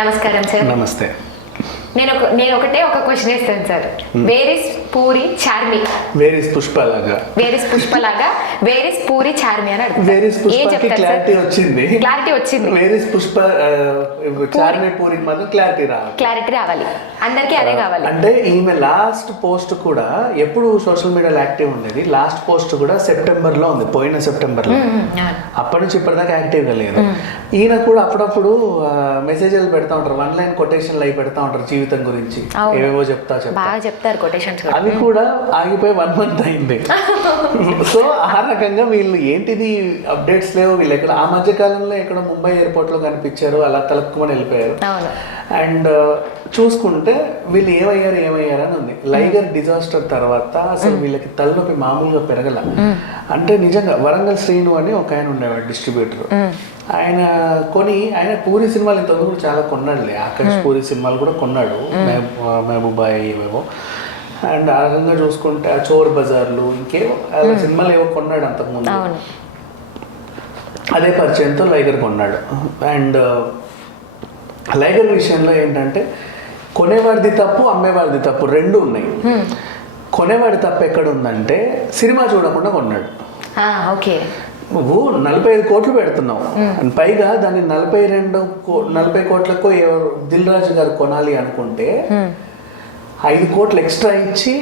నమస్కారం సార్. నమస్తే. నేను ఒకటే ఒక క్వశ్చన్ ఇస్తాను sir. Where is Puri Charmi? Where is పుష్పలాగా వేర్ ఇస్ పూరి చార్మి అని అడుగుతాను. వేర్ ఇస్ పుష్పకి క్లారిటీ వచ్చింది. వేర్ ఇస్ పుష్ప చార్మి పూరికి మాత్రం క్లారిటీ రావాలి. అందరికీ అదే కావాలి. అంటే ఈమె లాస్ట్ పోస్ట్ కూడా ఎప్పుడు సోషల్ మీడియాలో యాక్టివ్ ఉండేది. లాస్ట్ పోస్ట్ కూడా సెప్టెంబర్ లో ఉంది, పోయిన సెప్టెంబర్ లో. అప్పటి నుంచి ఇప్పటిదాకా యాక్టివ్ గా లేదు. ఈయన కూడా అప్పుడప్పుడు మెసేజ్లు పెడతా ఉంటారు, 1 లైన్ కొటేషన్లు అవి పెడతా ఉంటారు జీవితం గురించి, ఏవేవో చెప్తారు కొటేషన్స్. అవి కూడా ఆగిపోయి 1 month అయింది. సో ఆ రకంగా వీళ్ళు ఏంటిది అప్డేట్స్ లేవు వీళ్ళు. ఎక్కడ ఆ మధ్య కాలంలో ఎక్కడ ముంబై ఎయిర్పోర్ట్ లో కనిపించారు, అలా తలక్కుమని వెళ్ళిపోయారు. అండ్ చూసుకుంటే వీళ్ళు ఏమయ్యారు అని ఉంది. లైగర్ డిజాస్టర్ తర్వాత అసలు వీళ్ళకి తలనొప్పి మామూలుగా పెరగల. అంటే నిజంగా వరంగల్ శ్రీను అని ఒక ఆయన ఉండేవాడు డిస్ట్రిబ్యూటర్. ఆయన పూరి సినిమాలు ఇంతకు చాలా కొన్నాడులే. ఆకాష్ పూరి సినిమాలు కూడా కొన్నాడు, మహబూబాయి ఏవేవో. అండ్ ఆ రకంగా చూసుకుంటే ఆ చోర్ బజార్లు ఇంకేవో సినిమాలు ఏవో కొన్నాడు అంతకుముందు. అదే పరిచయంతో లైగర్ కొన్నాడు. అండ్ లైగర్ విషయంలో ఏంటంటే కొనేవాడిది తప్పు, అమ్మేవాడిది తప్పు రెండు ఉన్నాయి. కొనేవాడి తప్పు ఎక్కడ ఉందంటే సినిమా చూడకుండా కొన్నాడు. నువ్వు 45 కోట్లు పెడుతున్నావు, పైగా దాన్ని 40 కోట్లకు దిల్ రాజు గారు కొనాలి అనుకుంటే 5 కోట్లు ఎక్స్ట్రా ఇచ్చి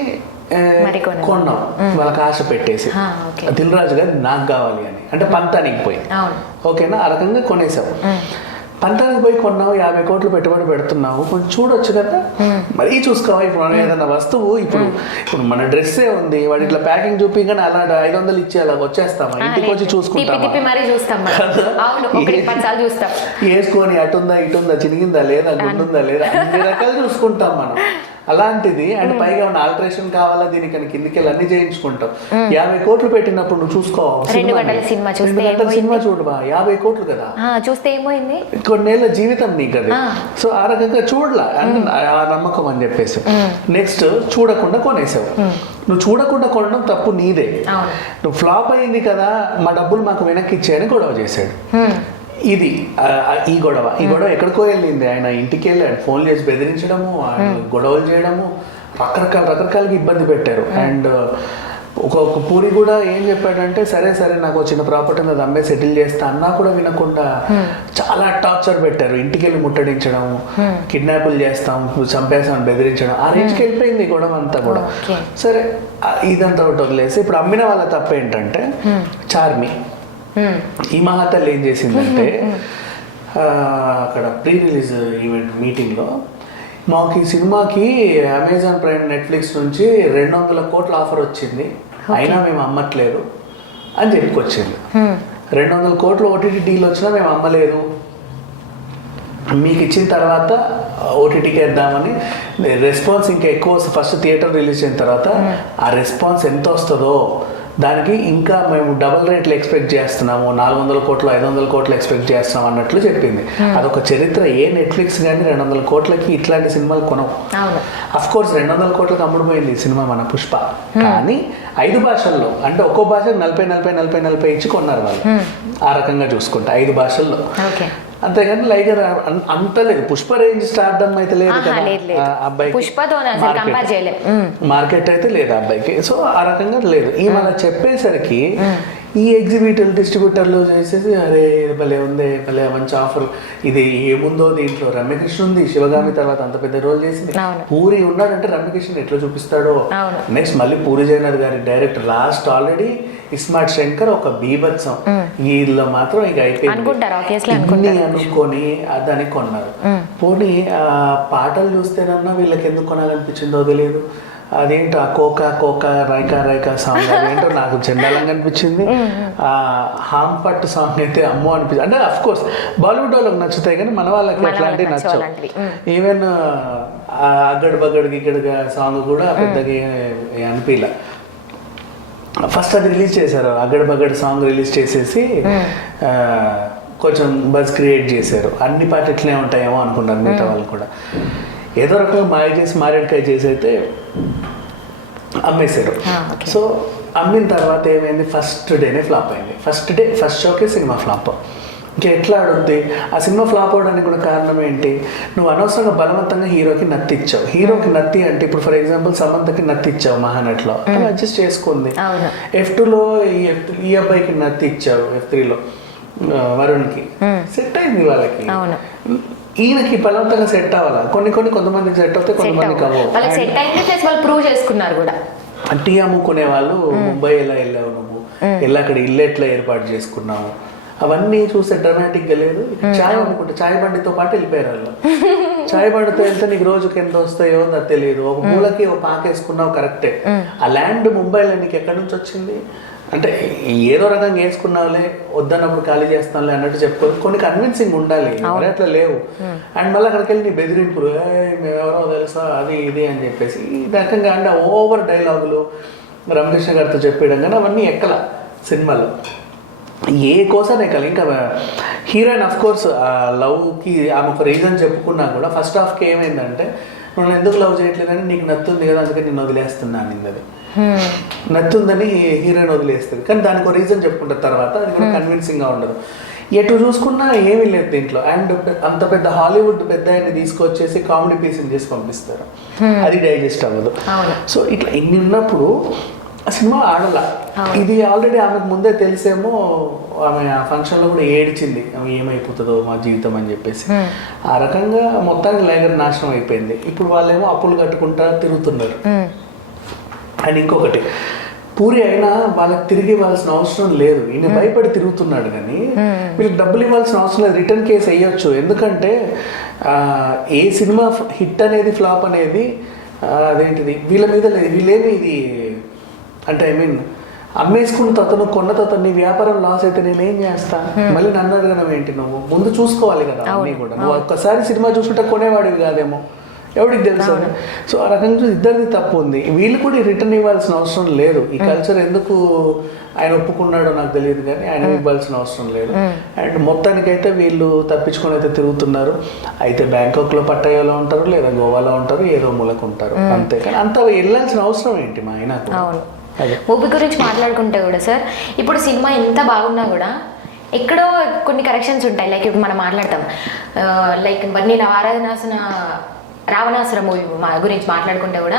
కొన్నాం వాళ్ళకి ఆశ పెట్టేసి. దిల్ రాజు గారు నాకు కావాలి అని అంటే పంతానికి పోయి, ఓకేనా, ఆ రకంగా కొనేసావు. పంతానికి పోయి కొన్నావు, 50 కోట్లు పెట్టుబడి పెడుతున్నావు, కొంచెం చూడొచ్చు కదా. మరీ చూసుకోవా. ఇప్పుడు మనం ఏదన్నా వస్తువు ఇప్పుడు మన డ్రెస్సే ఉంది, వాడి ఇట్లా ప్యాకింగ్ చూపించగానే అలా 500 ఇచ్చి అలా వచ్చేస్తామా? ఇంటికి వచ్చి చూసుకుంటాం, వేసుకొని అటుందా ఇటుందా, చినిగిందా లేదా, గుండుందా లేదా, అన్ని రకాలు చూసుకుంటాం మనం. అలాంటిది అండ్ పైగా ఉన్న ఆల్టరేషన్ కావాలా దీనికి కిందికి వెళ్ళి అన్ని చేయించుకుంటాం. 50 కోట్లు పెట్టినప్పుడు నువ్వు చూసుకోవాలి. 2 గంటల సినిమా చూడవా, 50 కోట్లు కదా, చూస్తే ఏమైంది, కొన్నేళ్ల జీవితం నీకు అది. సో ఆ రకంగా చూడలా ఆ నమ్మకం అని చెప్పేసి నెక్స్ట్ చూడకుండా కొనేసావు. నువ్వు చూడకుండా కొనడం తప్పు నీదే. నువ్వు ఫ్లాప్ అయింది కదా, మా డబ్బులు మాకు వెనక్కి ఇచ్చేయని గొడవ చేశాడు. ఇది ఈ గొడవ ఎక్కడికో వెళ్ళింది. ఆయన ఇంటికి వెళ్ళాడు, ఫోన్ చేసి బెదిరించడము, గొడవలు చేయడము, రకరకాలుగా ఇబ్బంది పెట్టారు. అండ్ ఒక పూరి కూడా ఏం చెప్పాడంటే సరే నాకు చిన్న ప్రాపర్టీ మీద అమ్మే సెటిల్ చేస్తా అన్నా కూడా వినకుండా చాలా టార్చర్ పెట్టారు. ఇంటికి వెళ్ళి ముట్టడించడం, కిడ్నాపులు చేస్తాం, చంపేస్తాం బెదిరించడం, ఆ రేంజ్కి వెళ్ళిపోయింది గొడవ అంతా కూడా. సరే ఇదంతా ఒకటి వదిలేసి ఇప్పుడు అమ్మిన వాళ్ళ తప్పు ఏంటంటే చార్మి. ఈ మహాతల్లి ఏం చేసిందంటే అక్కడ ప్రీ రిలీజ్ ఈవెంట్ మీటింగ్లో మాకు ఈ సినిమాకి అమెజాన్ ప్రైమ్ నెట్ఫ్లిక్స్ నుంచి 200 కోట్ల ఆఫర్ వచ్చింది, అయినా మేము అమ్మట్లేదు అని చెప్పుకొచ్చింది. 200 కోట్ల ఓటీటీ డీల్ వచ్చినా మేము అమ్మలేదు, మీకు ఇచ్చిన తర్వాత ఓటీటీకి వేద్దామని. రెస్పాన్స్ ఇంకా ఎక్కువ ఫస్ట్ థియేటర్ రిలీజ్ అయిన తర్వాత ఆ రెస్పాన్స్ ఎంత వస్తుందో దానికి ఇంకా మేము డబుల్ రేట్లు ఎక్స్పెక్ట్ చేస్తున్నాము, 400 కోట్లు 500 కోట్లు ఎక్స్పెక్ట్ చేస్తున్నాం అన్నట్లు చెప్పింది. అదొక చరిత్ర. ఏ నెట్ఫ్లిక్స్ కానీ 200 కోట్లకి ఇట్లాంటి సినిమాలు కొనవు. అఫ్ కోర్స్ 200 కోట్లకు అమ్ముడుపోయింది సినిమా మన పుష్ప. కానీ 5 భాషల్లో అంటే ఒక్కో భాష 40 ఇచ్చి కొన్నారు వాళ్ళు. ఆ రకంగా చూసుకుంటే 5 భాషల్లో. అంతేగాని లైగర్ అంత లేదు. పుష్ప రేంజ్ స్టార్డమ్ అయితే లేదు కదా అబ్బాయికి, మార్కెట్ అయితే లేదు అబ్బాయికి. సో ఆ రకంగా లేదు. ఈ మన చెప్పేసరికి ఈ ఎగ్జిబిటర్ డిస్ట్రిబ్యూటర్లు చేసేసి అరే భలే ఉంది, భలే మంచి ఆఫర్, ఇది ఏముందో దీంట్లో. రమ్యకృష్ణ ఉంది, శివగామి తర్వాత అంత పెద్ద రోల్ చేసింది. పూరి ఉన్నాడంటే రమ్యకృష్ణ ఎట్లా చూపిస్తాడో. నెక్స్ట్ మళ్ళీ పూరి జగన్నాథ్ గారి director last already iSmart Shankar ఒక బీభత్సం. వీళ్ళలో మాత్రం ఇక అయిపోయింది అనుకొని దానికి కొన్నారు. పోనీ పాటలు చూస్తేనన్నా వీళ్ళకి ఎందుకు కొనాలనిపించిందో తెలియదు. అదేంటో ఆ కోకా రైకా సాంగ్ అదేంటో నాకు చండాలంగా అనిపించింది. హాంపట్ సాంగ్ అయితే అమ్మో అనిపించింది. అంటే అఫ్ కోర్స్ బాలీవుడ్ వాళ్ళకి నచ్చుతాయి కానీ మన వాళ్ళకి అట్లాంటివి నచ్చవు. ఈవెన్ అగ్గడ్ బగ్గడ్ గిగ్గడ్గా సాంగ్ కూడా పెద్దగా అనిపించలే. ఫస్ట్ అది రిలీజ్ చేశారు, అగ్గడ్ బగ్గడ్ సాంగ్ రిలీజ్ చేసేసి కొంచెం బజ్ క్రియేట్ చేశారు. అన్ని పాటలు ఇట్లనే ఉంటాయేమో అనుకున్నారు మిగతా వాళ్ళు కూడా. ఏదో రకంగా మాయ చేసి మారేడుకాయ చేసి అయితే అమ్మేశారు. సో అమ్మిన తర్వాత ఏమైంది, ఫస్ట్ డేనే ఫ్లాప్ అయింది. ఫస్ట్ షోకే సినిమా ఫ్లాప్. ఇంకా ఎట్లా ఆడుద్ది? ఆ సినిమా ఫ్లాప్ అవడానికి కూడా కారణం ఏంటి? నువ్వు అనవసరంగా బలవంతంగా హీరోకి నత్తి ఇచ్చావు. హీరోకి నత్తి అంటే ఇప్పుడు ఫర్ ఎగ్జాంపుల్ సమంతకి నత్తి ఇచ్చావు మహానట్లో, అడ్జస్ట్ చేసుకుంది. F2లో ఈ అబ్బాయికి నత్తి ఇచ్చావు, F3లో వరుణ్కి సెట్ అయింది వాళ్ళకి. ఈయనకి బలవంతంగా సెట్ అవ్వాలా? కొంతమందికి సెట్ అవుతాయి, కొంతమందికి అవ్వవు. టీ అమ్ముకునే వాళ్ళు ముంబై ఎలా వెళ్ళావు నువ్వు, ఎలా అక్కడ ఇల్లు ఎట్లా ఏర్పాటు చేసుకున్నావు, అవన్నీ చూస్తే డ్రామాటిక్గా లేదు. చాయ్ అమ్ముకుంటే చాయ్ బండితో పాటు వెళ్ళిపోయారు వాళ్ళు. చాయ్ బండితో వెళ్తే నీకు రోజుకి ఎంత వస్తాయో నాకు తెలియదు. ఒక మూలకి ఒక పాకేసుకున్నావు కరెక్టే. ఆ ల్యాండ్ ముంబైలో నీకు ఎక్కడి నుంచి వచ్చింది అంటే ఏదో రకంగా వేసుకున్నావులే, వద్దన్నప్పుడు ఖాళీ చేస్తానులే అన్నట్టు చెప్పుకోవాలి. కొన్ని కన్విన్సింగ్ ఉండాలి, మరి అట్లా లేవు. అండ్ మళ్ళీ అక్కడికి వెళ్ళి నీ బెదిరింపులు, మేమెవరో తెలుసా అది ఇది అని చెప్పేసి ఈ రకంగా అంటే ఓవర్ డైలాగులు రమకృష్ణ గారితో చెప్పేయడం కానీ అవన్నీ ఎక్కల సినిమాలో ఏ కోసం ఎక్కల. ఇంకా హీరోయిన్ అఫ్ కోర్స్ లవ్కి ఆమె ఒక రీజన్ చెప్పుకున్నా కూడా ఫస్ట్ హాఫ్కి ఏమైందంటే నువ్వు ఎందుకు లవ్ చేయట్లేదని, నీకు నత్తుంది కదా అందుకని నేను వదిలేస్తున్నా అనింది. అది నచ్చుందని హీరోయిన్ వదిలేస్తుంది, కానీ దానికి ఒక రీజన్ చెప్పుకుంటారు తర్వాత, అది కూడా కన్విన్సింగ్గా ఉండదు. ఎటు చూసుకున్నా ఏమీ లేదు దీంట్లో. అండ్ అంత పెద్ద హాలీవుడ్ పెద్ద ఆయన్ని తీసుకొచ్చేసి కామెడీ పీస్ని చేసి పంపిస్తారు, అది డైజెస్ట్ అవ్వదు. సో ఇట్లా ఇన్ని ఉన్నప్పుడు ఆ సినిమా ఆడలా. ఇది ఆల్రెడీ ఆమెకు ముందే తెలిసేమో, ఆమె ఆ ఫంక్షన్లో కూడా ఏడ్చింది, ఆమె ఏమైపోతుందో మా జీవితం అని చెప్పేసి. ఆ రకంగా మొత్తానికి లైగర్ నాశనం అయిపోయింది. ఇప్పుడు వాళ్ళేమో అప్పులు కట్టుకుంటా తిరుగుతున్నారు. అండ్ ఇంకొకటి, పూరి అయినా వాళ్ళకి తిరిగి ఇవ్వాల్సిన అవసరం లేదు, ఈయన భయపడి తిరుగుతున్నాడు. కానీ వీళ్ళకి డబ్బులు ఇవ్వాల్సిన అవసరం లేదు, రిటర్న్ కేసు వేయొచ్చు. ఎందుకంటే ఏ సినిమా హిట్ అనేది ఫ్లాప్ అనేది అదేంటిది వీళ్ళ మీద లేదు. వీళ్ళేమి ఇది అంటే ఐ మీన్ అమ్మేసుకున్న తతను కొన్న తతను నీ వ్యాపారం లాస్ అయితే నేనేం చేస్తా, మళ్ళీ నన్ను అడగడం ఏంటి? నువ్వు ముందు చూసుకోవాలి కదా అన్నీ కూడా. నువ్వు ఒక్కసారి సినిమా చూసుకుంటే కొనేవాడివి కాదేమో, ఎవరికి తెలుసు. సో ఆ రకంగా ఇద్దరిది తప్పు ఉంది. వీళ్ళు కూడా రిటర్న్ ఇవ్వాల్సిన అవసరం లేదు. ఈ కల్చర్ ఎందుకు ఆయన ఒప్పుకున్నాడో నాకు తెలియదు, కానీ ఆయన ఇవ్వాల్సిన అవసరం లేదు. అండ్ మొత్తానికైతే వీళ్ళు తప్పించుకొని అయితే తిరుగుతున్నారు. అయితే బ్యాంకాక్లో పట్టాయాలో ఉంటారు, లేదా గోవాలో ఉంటారు, ఏదో మూలకు ఉంటారు, అంతే. కానీ అంత వెళ్ళాల్సిన అవసరం ఏంటి మా ఆయనకు? మూవీ గురించి మాట్లాడుకుంటే కూడా సార్, ఇప్పుడు సినిమా ఎంత బాగున్నా కూడా ఎక్కడో కొన్ని కరెక్షన్స్ ఉంటాయి. లైక్ ఇప్పుడు మనం మాట్లాడతాం, లైక్ నేను రావణాసుర మూవీ గురించి మాట్లాడుకుంటే కూడా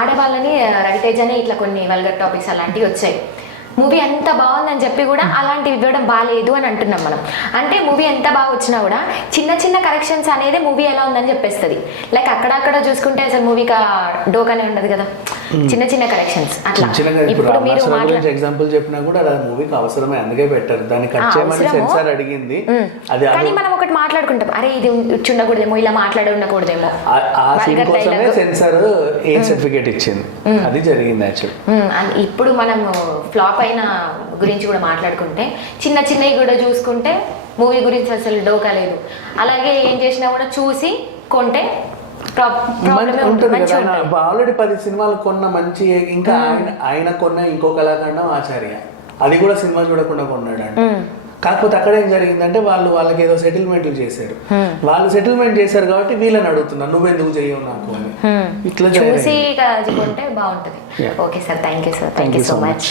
ఆడవాళ్ళని రవితేజ అనే ఇట్లా కొన్ని వల్గర్ టాపిక్స్ అలాంటివి వచ్చాయి. మూవీ ఎంత బాగుందని చెప్పి కూడా అలాంటివి ఇవ్వడం బాగాలేదు అని అంటున్నాం మనం. అంటే మూవీ ఎంత బాగా వచ్చినా కూడా చిన్న చిన్న కరెక్షన్స్ అనేది మూవీ ఎలా ఉందని చెప్పేస్తుంది. లైక్ అక్కడక్కడ చూసుకుంటే అసలు మూవీకి డోకానే ఉండదు కదా, చిన్న చిన్న కరెక్షన్స్ అట్లా. ఇప్పుడు మీరు ఎగ్జాంపుల్ చెప్పినా కూడా అది మూవీకి అవసరమే, అందుకే పెట్టారు. దాన్ని కట్ చేయమని సెన్సార్ అడిగింది. కానీ మనం ఒకటి మాట్లాడుకుంటాం, అరే ఇది ఉండకూడదేమో, ఇలా మాట్లాడి ఉండకూడదేమో, ఆ సీన్ కోసమే సెన్సార్ ఏ సర్టిఫికేట్ ఇచ్చింది, అది జరిగింది యాక్చువల్లీ. ఇప్పుడు మనం ఫ్లాప్ అయిన గురించి కూడా మాట్లాడుకుంటే చిన్న చిన్నవి కూడా చూసుకుంటే మూవీ గురించి అసలు డోకా లేదు. అలాగే ఏం చేసినా కూడా చూసి కొంటే ఆల్రెడీ 10 సినిమాలు కొన్న మంచి, ఇంకా ఆయన కొన్న ఇంకో కళాఖండం ఆచార్య, అది కూడా సినిమా చూడకుండా కొన్నాడు అంట. కాకపోతే అక్కడ ఏం జరిగిందంటే వాళ్ళకి ఏదో సెటిల్మెంట్లు చేశారు. వాళ్ళు సెటిల్మెంట్ చేశారు కాబట్టి వీళ్ళని అడుగుతున్నారు, నువ్వెందుకు చేయవు నాకు అని. ఇట్లా చూసి కొంటే బాగుంటుంది. Okay sir, thank you sir, thank you so much.